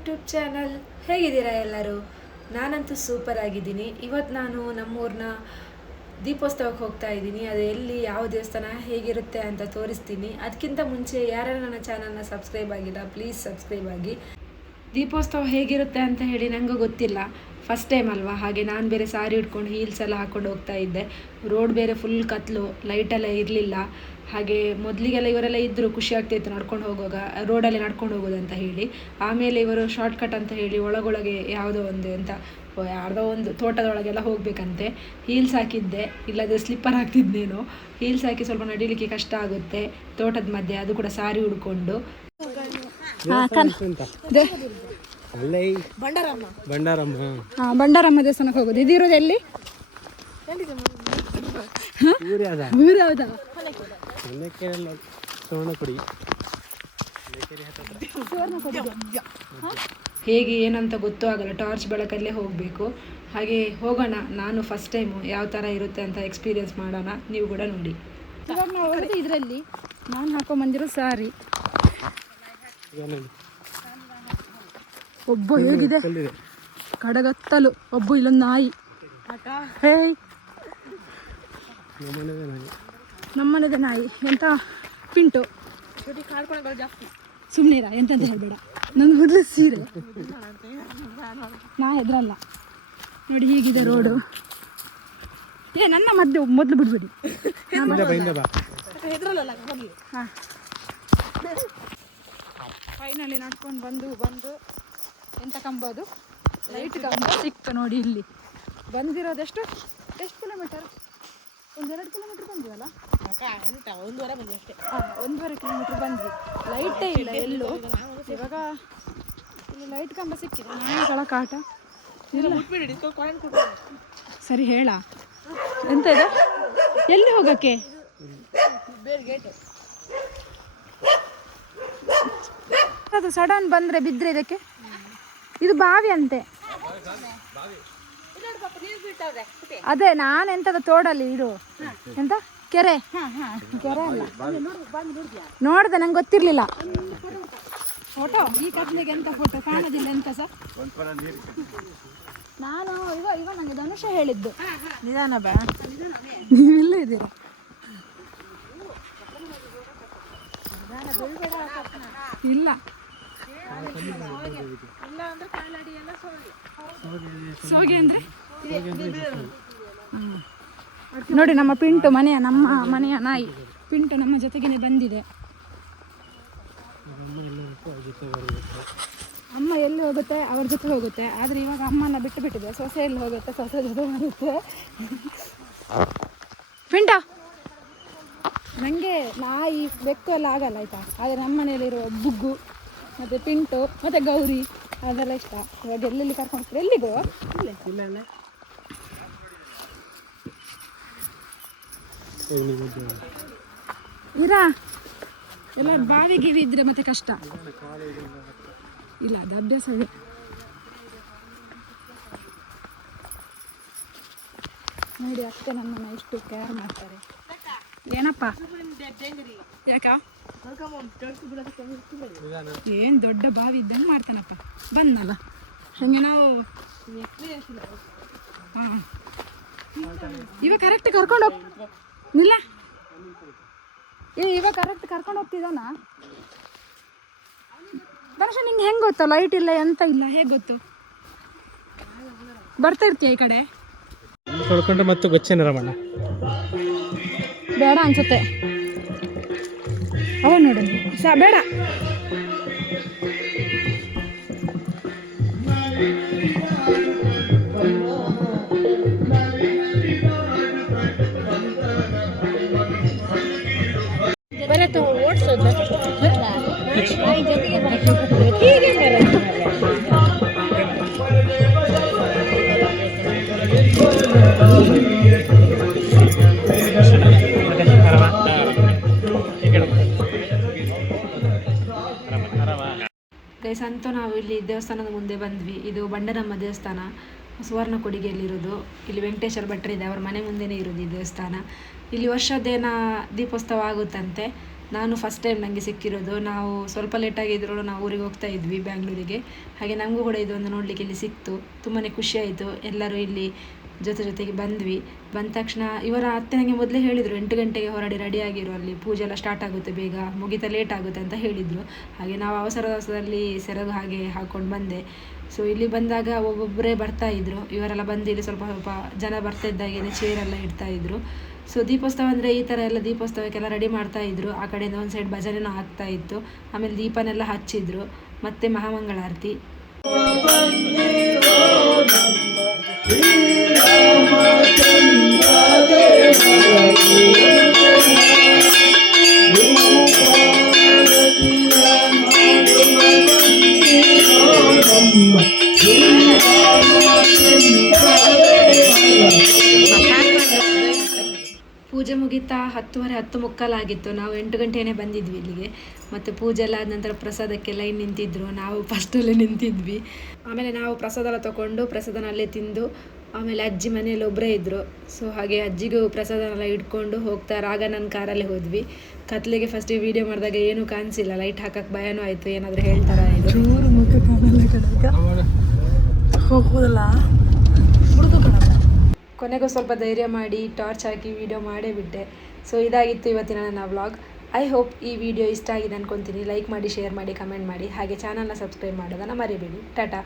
YouTube channel. ಹೇಗಿದ್ದೀರಾ ಎಲ್ಲರೂ? ನಾನಂತೂ ಸೂಪರ್ ಆಗಿದ್ದೀನಿ. ಇವತ್ತು ನಾನು ನಮ್ಮೂರಿನ ದೀಪೋತ್ಸವಕ್ಕೆ ಹೋಗ್ತಾ ಇದ್ದೀನಿ. ಅದು ಎಲ್ಲಿ, ಯಾವ ದೇವಸ್ಥಾನ, ಹೇಗಿರುತ್ತೆ ಅಂತ ತೋರಿಸ್ತೀನಿ. ಅದಕ್ಕಿಂತ ಮುಂಚೆ ಯಾರ್ಯಾರು ನನ್ನ ಚಾನಲ್ನ ಸಬ್ಸ್ಕ್ರೈಬ್ ಆಗಿಲ್ಲ, ಪ್ಲೀಸ್ ಸಬ್ಸ್ಕ್ರೈಬ್ ಆಗಿ. ದೀಪೋತ್ಸವ ಹೇಗಿರುತ್ತೆ ಅಂತ ಹೇಳಿ ನನಗೂ ಗೊತ್ತಿಲ್ಲ, ಫಸ್ಟ್ ಟೈಮ್ ಅಲ್ವಾ. ಹಾಗೆ ನಾನು ಬೇರೆ ಸಾರಿ ಉಟ್ಕೊಂಡು ಹೀಲ್ಸ್ ಎಲ್ಲ ಹಾಕ್ಕೊಂಡು ಹೋಗ್ತಾ ಇದ್ದೆ. ರೋಡ್ ಬೇರೆ ಫುಲ್ ಕತ್ಲು, ಲೈಟೆಲ್ಲ ಇರಲಿಲ್ಲ. ಹಾಗೆ ಮೊದಲಿಗೆಲ್ಲ ಇವರೆಲ್ಲ ಇದ್ದರು, ಖುಷಿ ಆಗ್ತಾಯಿತ್ತು ನಡ್ಕೊಂಡು ಹೋಗುವಾಗ, ರೋಡಲ್ಲಿ ನಡ್ಕೊಂಡು ಹೋಗೋದಂತ ಹೇಳಿ. ಆಮೇಲೆ ಇವರು ಶಾರ್ಟ್ಕಟ್ ಅಂತ ಹೇಳಿ ಒಳಗೊಳಗೆ ಯಾವುದೋ ಒಂದು ಯಾರ್ದೋ ಒಂದು ತೋಟದೊಳಗೆಲ್ಲ ಹೋಗಬೇಕಂತೆ. ಹೀಲ್ಸ್ ಹಾಕಿದ್ದೆ, ಇಲ್ಲದೆ ಸ್ಲಿಪ್ಪರ್ ಹಾಕ್ತಿದ್ದೇನೋ. ಹೀಲ್ಸ್ ಹಾಕಿ ಸ್ವಲ್ಪ ನಡಿಲಿಕ್ಕೆ ಕಷ್ಟ ಆಗುತ್ತೆ ತೋಟದ ಮಧ್ಯೆ, ಅದು ಕೂಡ ಸಾರಿ ಉಡ್ಕೊಂಡು. ಬಂಡಾರಮ್ಮ ದೇವಸ್ಥಾನಕ್ಕೆ ಹೋಗೋದು. ಇದಿರೋದು ಎಲ್ಲಿ? ಹೇಗೆ ಏನಂತ ಗೊತ್ತೂ ಆಗಲ್ಲ, ಟಾರ್ಚ್ ಬೆಳಕಲ್ಲೇ ಹೋಗಬೇಕು. ಹಾಗೆ ಹೋಗೋಣ. ನಾನು ಫಸ್ಟ್ ಟೈಮು, ಯಾವ ಥರ ಇರುತ್ತೆ ಅಂತ ಎಕ್ಸ್ಪೀರಿಯನ್ಸ್ ಮಾಡೋಣ, ನೀವು ಕೂಡ ನೋಡಿ. ಇವಾಗ ನಾವು ಇದರಲ್ಲಿ ನಾನು ಹಾಕೊಂಬಂದಿರೋ ಸಾರಿ. ಒಬ್ಬ ಹೇಗಿದೆ ಕಡಗತ್ತಲು, ಒಬ್ಬ ಇಲ್ಲೊಂದು ನಾಯಿ. ಹೇಯ್, ನಮ್ಮನೆದ ನಾಯಿ. ಎಂತ ಪಿಂಟು, ಸುಮ್ಮನಿರ, ಎಂತಂತ ಹೇಳ್ಬೇಡ. ನನ್ನ ಹುಡ್ಲು ಸೀರೆ, ನಾ ಹೆದ್ರಲ್ಲ. ನೋಡಿ ಹೀಗಿದೆ ರೋಡು. ನನ್ನ ಮೊದಲು ಬಿಡ್ಬೇಡಿ. ಹಾಂ, ಫೈನಲಿ ನಡ್ಕೊಂಡು ಬಂದು ಎಂತ ಕಂಬ ಅದು, ಲೈಟ್ ಕಂಬ ಸಿಕ್ತು ನೋಡಿ. ಇಲ್ಲಿ ಬಂದಿರೋದೆಷ್ಟು ಕಿಲೋಮೀಟರ್? 1-2 ಕಿಲೋಮೀಟರ್ ಬಂದಿವಲ್ಲ. 1.5 ಕಿಲೋಮೀಟರ್ ಬಂದ್ವಿ. ಲೈಟೇ ಇಲ್ಲ ಎಲ್ಲೂ. ಇವಾಗ ಇಲ್ಲಿ ಲೈಟ್ ಕಂಬ ಸಿಕ್ಕಿದೆ. ನಾಯಿಗಳ ಕಾಟ ಸರಿ ಹೇಳ. ಎಂತ ಇದೆ? ಎಲ್ಲಿ ಹೋಗಕ್ಕೆ? ಅದು ಸಡನ್ ಬಂದರೆ ಬಿದ್ದರೆ ಇದಕ್ಕೆ. ಇದು ಬಾವಿ ಅಂತೆ. ಅದೇ ನಾನೆಂತದ ತೋಡಲ್ಲಿ ಇದು ಎಂತ ಕೆರೆ ಅಲ್ಲ, ನೋಡಿದೆ, ನಂಗೆ ಗೊತ್ತಿರಲಿಲ್ಲ. ಫೋಟೋ ಈ ಕತ್ಲಿಗೆ ಎಂತ ಫೋಟೋ ಕಾಣೋದಿಲ್ಲ ಎಂತ ಸರ್. ನಾನು ಇವ ನನಗೆ ಧನುಷ ಹೇಳಿದ್ದು. ನಿಧಾನ ಬಾ, ನೀವು ಇಲ್ಲೇ ಇದ್ದೀರಾ. ಇಲ್ಲ ಸೋಗೆ ಅಂದ್ರೆ ನೋಡಿ. ನಮ್ಮ ಪಿಂಟು ನಮ್ಮ ಮನೆಯ ನಾಯಿ ಪಿಂಟು ನಮ್ಮ ಜೊತೆಗೇನೆ ಬಂದಿದೆ. ಅಮ್ಮ ಎಲ್ಲಿ ಹೋಗುತ್ತೆ ಅವ್ರ ಜೊತೆ ಹೋಗುತ್ತೆ. ಆದರೆ ಇವಾಗ ಅಮ್ಮನ ಬಿಟ್ಟಿದೆ. ಸೊಸೆ ಎಲ್ಲಿ ಹೋಗುತ್ತೆ, ಸೊಸೆ ಜೊತೆ ಬರುತ್ತೆ. ಪಿಂಟ, ನನಗೆ ನಾಯಿ ಬೆಕ್ಕು ಎಲ್ಲ ಆಗಲ್ಲ ಆಯಿತಾ. ಆದರೆ ನಮ್ಮ ಮನೆಯಲ್ಲಿರೋ ಬುಗ್ಗು ಮತ್ತು ಪಿಂಟು ಮತ್ತು ಗೌರಿ ಅದೆಲ್ಲ ಇಷ್ಟ. ಇವಾಗ ಎಲ್ಲೆಲ್ಲಿ ಕರ್ಕೊಂಡು ಹೋಗ್ತಾರೆ? ಎಲ್ಲಿಗೋ ಇರಾ ಎಲ್ಲ ಬಾವಿಗೆ ಇದ್ರೆ ಮತ್ತೆ ಕಷ್ಟ ಇಲ್ಲ, ಅದು ಅಭ್ಯಾಸ ಇದೆ. ನೋಡಿ ಅಷ್ಟೇ, ನಮ್ಮನ್ನ ಎಷ್ಟು ಕೇರ್ ಮಾಡ್ತಾರೆ. ಏನಪ್ಪ ಯಾಕ ಏನು ದೊಡ್ಡ ಬಾವಿ ಇದ್ದಂಗೆ ಮಾಡ್ತಾನಪ್ಪ. ಬಂದಲ್ಲ ಹಂಗೆ ನಾವು. ಹಾಂ, ಇವಾಗ ಕರೆಕ್ಟ್ ಕರ್ಕೊಂಡು ಹೋಗ್ನಿಲ್ಲ. ಇವಾಗ ಕರೆಕ್ಟ್ ಕರ್ಕೊಂಡು ಹೋಗ್ತಿದ್ದಾನ. ಬರಶ, ನಿಂಗೆ ಹೆಂಗೆ ಗೊತ್ತು? ಲೈಟ್ ಇಲ್ಲ, ಎಂತ ಇಲ್ಲ, ಹೇಗೆ ಗೊತ್ತು? ಬರ್ತಾ ಇರ್ತೀಯ ಈ ಕಡೆ? ಮತ್ತು ಗೊಚ್ಚೇನ ರಮಣ್ಣ ಬೇಡ ಅನ್ಸುತ್ತೆ. ಅವ ನೋಡು ಬೇಡ. ಓಡಿಸೋದು ಗೈಸ್, ಅಂತೂ ನಾವು ಇಲ್ಲಿ ದೇವಸ್ಥಾನದ ಮುಂದೆ ಬಂದ್ವಿ. ಇದು ಬಂಡರಮ್ಮ ದೇವಸ್ಥಾನ, ಸುವರ್ಣಕೊಡಿಗೆಯಲ್ಲಿರೋದು. ಇಲ್ಲಿ ವೆಂಕಟೇಶ್ವರ ಭಟ್ರು ಇದೆ, ಅವ್ರ ಮನೆ ಮುಂದೆನೇ ಇರೋದು ಈ ದೇವಸ್ಥಾನ. ಇಲ್ಲಿ ವರ್ಷದೇನ ದೀಪೋತ್ಸವ ಆಗುತ್ತಂತೆ. ನಾನು ಫಸ್ಟ್ ಟೈಮ್ ನನಗೆ ಸಿಕ್ಕಿರೋದು. ನಾವು ಸ್ವಲ್ಪ ಲೇಟಾಗಿದ್ರು ನಾವು ಊರಿಗೆ ಹೋಗ್ತಾ ಇದ್ವಿ ಬ್ಯಾಂಗ್ಳೂರಿಗೆ. ಹಾಗೆ ನಮಗೂ ಕೂಡ ಇದೊಂದು ನೋಡಲಿಕ್ಕೆ ಇಲ್ಲಿ ಸಿಕ್ತು. ತುಂಬಾ ಖುಷಿಯಾಯಿತು. ಎಲ್ಲರೂ ಇಲ್ಲಿ ಜೊತೆಗೆ ಬಂದ್ವಿ. ಬಂದ ತಕ್ಷಣ ಇವರ ಅತ್ತೆ ನನಗೆ ಮೊದಲೇ ಹೇಳಿದರು 8 ಗಂಟೆಗೆ ಹೊರಡಿ ರೆಡಿಯಾಗಿರು, ಅಲ್ಲಿ ಪೂಜೆ ಎಲ್ಲ ಸ್ಟಾರ್ಟ್ ಆಗುತ್ತೆ, ಬೇಗ ಮುಗಿತಾ ಲೇಟ್ ಆಗುತ್ತೆ ಅಂತ ಹೇಳಿದರು. ಹಾಗೆ ನಾವು ಅವಸರದಲ್ಲಿ ಸೆರಗು ಹಾಗೆ ಹಾಕ್ಕೊಂಡು ಬಂದೆ. ಸೊ ಇಲ್ಲಿ ಬಂದಾಗ ಒಬ್ಬೊಬ್ಬರೇ ಬರ್ತಾಯಿದ್ರು. ಇವರೆಲ್ಲ ಬಂದು ಇಲ್ಲಿ ಸ್ವಲ್ಪ ಜನ ಬರ್ತಾ ಇದ್ದಾಗೇನೆ ಚೇರೆಲ್ಲ ಇಡ್ತಾಯಿದ್ರು. ಸೊ ದೀಪೋತ್ಸವ ಅಂದರೆ ಈ ಥರ ಎಲ್ಲ ದೀಪೋತ್ಸವಕ್ಕೆಲ್ಲ ರೆಡಿ ಮಾಡ್ತಾಯಿದ್ರು. ಆ ಕಡೆಯಿಂದ ಒಂದು ಸೈಡ್ ಭಜನೆನೂ ಆಗ್ತಾ ಇತ್ತು. ಆಮೇಲೆ ದೀಪನೆಲ್ಲ ಹಚ್ಚಿದ್ರು. ಮತ್ತು ಮಹಾಮಂಗಳಾರತಿ. ಪೂಜೆ ಮುಗಿತಾ 10:30 10:45 ಆಗಿತ್ತು. ನಾವು 8 ಗಂಟೆನೇ ಬಂದಿದ್ವಿ ಇಲ್ಲಿಗೆ. ಮತ್ತು ಪೂಜೆ ಎಲ್ಲ ಆದ ನಂತರ ಪ್ರಸಾದಕ್ಕೆ ಲೈನ್ ನಿಂತಿದ್ರು. ನಾವು ಫಸ್ಟಲ್ಲೇ ನಿಂತಿದ್ವಿ. ಆಮೇಲೆ ನಾವು ಪ್ರಸಾದ ಎಲ್ಲ ತೊಗೊಂಡು ಪ್ರಸಾದನ ಅಲ್ಲೇ ತಿಂದು, ಆಮೇಲೆ ಅಜ್ಜಿ ಮನೆಯಲ್ಲಿ ಒಬ್ಬರೇ ಇದ್ದರು. ಸೊ ಹಾಗೆ ಅಜ್ಜಿಗೂ ಪ್ರಸಾದನೆಲ್ಲ ಇಟ್ಕೊಂಡು ಹೋಗ್ತಾ ರಾಘಣ್ಣನ ಕಾರಲ್ಲೇ ಹೋದ್ವಿ. ಕತ್ಲಿಗೆ ಫಸ್ಟಿಗೆ ವೀಡಿಯೋ ಮಾಡಿದಾಗ ಏನೂ ಕಾಣಿಸಿಲ್ಲ. ಲೈಟ್ ಹಾಕಕ್ಕೆ ಭಯನೂ ಆಯಿತು, ಏನಾದರೂ ಹೇಳ್ತಾರಾ ಇದು. ಹೋಗೋದಲ್ಲ ಕೊನೆಗೂ ಸ್ವಲ್ಪ ಧೈರ್ಯ ಮಾಡಿ ಟಾರ್ಚ್ ಹಾಕಿ ವಿಡಿಯೋ ಮಾಡೇ ಬಿಟ್ಟೆ. ಸೊ ಇದಾಗಿತ್ತು ಇವತ್ತಿನ ನನ್ನ ವ್ಲಾಗ್. ಐ ಹೋಪ್ ಈ ವಿಡಿಯೋ ಇಷ್ಟ ಆಗಿದೆ ಅಂದ್ಕೊತೀನಿ. ಲೈಕ್ ಮಾಡಿ, ಶೇರ್ ಮಾಡಿ, ಕಮೆಂಟ್ ಮಾಡಿ. ಹಾಗೆ ಚಾನಲ್ನ ಸಬ್ಸ್ಕ್ರೈಬ್ ಮಾಡೋದನ್ನು ಮರಿಬೇಡಿ. ಟಾಟಾ.